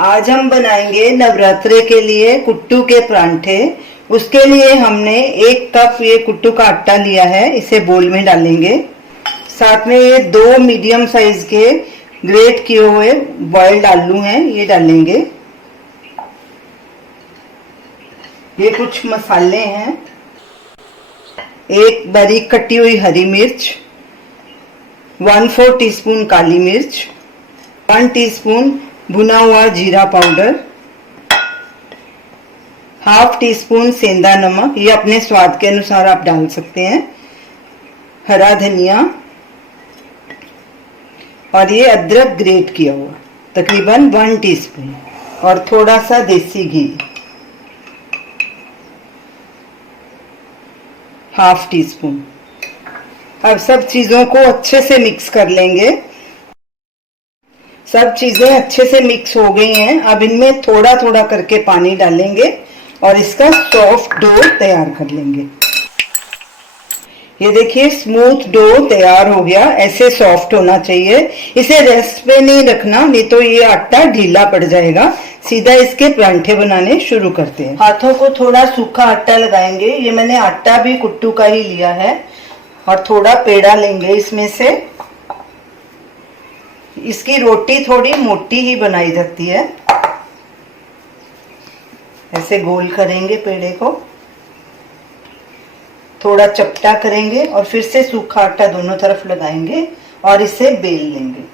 आज हम बनाएंगे नवरात्रे के लिए कुट्टू के परांठे। उसके लिए हमने 1 कप ये कुट्टू का आटा लिया है, इसे बोल में डालेंगे। साथ में ये 2 मीडियम साइज के ग्रेट किए हुए बॉइल्ड आलू हैं, ये डालेंगे। ये कुछ मसाले हैं, 1 बारीक कटी हुई हरी मिर्च, 1/4 टीस्पून काली मिर्च, 1 टीस्पून भुना हुआ जीरा पाउडर, 1/2 टीस्पून सेंधा नमक, ये अपने स्वाद के अनुसार आप डाल सकते हैं, हरा धनिया और ये अदरक ग्रेट किया हुआ तकरीबन 1 टीस्पून और थोड़ा सा देसी घी 1/2 टीस्पून। अब सब चीजों को अच्छे से मिक्स कर लेंगे। सब चीजें अच्छे से मिक्स हो गई हैं। अब इनमें थोड़ा थोड़ा करके पानी डालेंगे और इसका सॉफ्ट डो तैयार कर लेंगे। ये देखिए स्मूथ डो तैयार हो गया, ऐसे सॉफ्ट होना चाहिए। इसे रेस्ट पे नहीं रखना, नहीं तो ये आटा ढीला पड़ जाएगा। सीधा इसके परांठे बनाने शुरू करते हैं। हाथों को थोड़ा सूखा आटा लगाएंगे। ये मैंने आटा भी कुट्टू का ही लिया है और थोड़ा पेड़ा लेंगे इसमें से। इसकी रोटी थोड़ी मोटी ही बनाई जाती है। ऐसे गोल करेंगे पेड़े को, थोड़ा चपटा करेंगे और फिर से सूखा आटा दोनों तरफ लगाएंगे और इसे बेल लेंगे।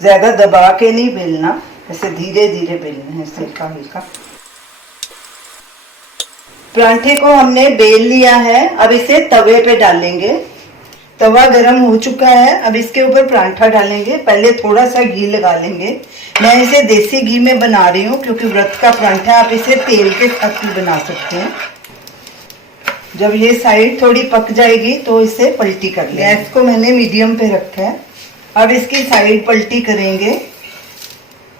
ज्यादा दबा के नहीं बेलना, ऐसे धीरे धीरे बेलना है, ऐसे हल्का हल्का। परांठे को हमने बेल लिया है। अब इसे तवे पे डालेंगे। तवा गरम हो चुका है। अब इसके ऊपर परांठा डालेंगे। पहले थोड़ा सा घी लगा लेंगे। मैं इसे देसी घी में बना रही हूँ क्योंकि व्रत का परांठा, आप इसे तेल के साथ भी बना सकते हैं। जब ये साइड थोड़ी पक जाएगी तो इसे पलटी कर लेंगे। गैस को मैंने मीडियम पे रखा है। अब इसकी साइड पलटी करेंगे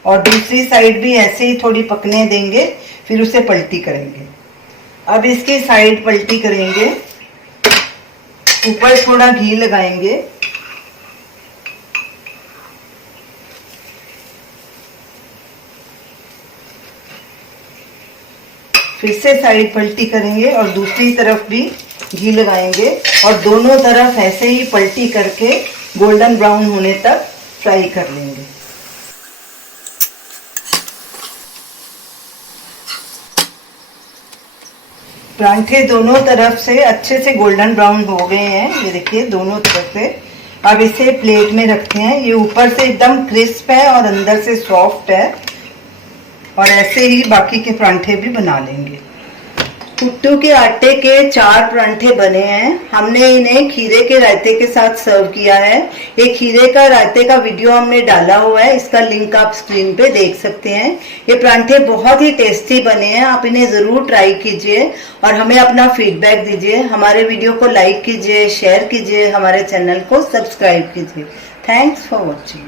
और दूसरी साइड भी ऐसे ही थोड़ी पकने देंगे, फिर उसे पलटी करेंगे। अब इसकी साइड पलटी करेंगे, ऊपर थोड़ा घी लगाएंगे, फिर से साइड पलटी करेंगे और दूसरी तरफ भी घी लगाएंगे और दोनों तरफ ऐसे ही पलटी करके गोल्डन ब्राउन होने तक फ्राई कर लेंगे। परांठे दोनों तरफ से अच्छे से गोल्डन ब्राउन हो गए हैं, ये देखिए दोनों तरफ से। अब इसे प्लेट में रखते हैं। ये ऊपर से एकदम क्रिस्प है और अंदर से सॉफ्ट है और ऐसे ही बाकी के परांठे भी बना लेंगे। कुट्टू के आटे के 4 परांठे बने हैं। हमने इन्हें खीरे के रायते के साथ सर्व किया है। ये खीरे का रायते का वीडियो हमने डाला हुआ है, इसका लिंक आप स्क्रीन पे देख सकते हैं। ये परांठे बहुत ही टेस्टी बने हैं, आप इन्हें जरूर ट्राई कीजिए और हमें अपना फीडबैक दीजिए। हमारे वीडियो को लाइक कीजिए, शेयर कीजिए, हमारे चैनल को सब्सक्राइब कीजिए। Thanks for watching.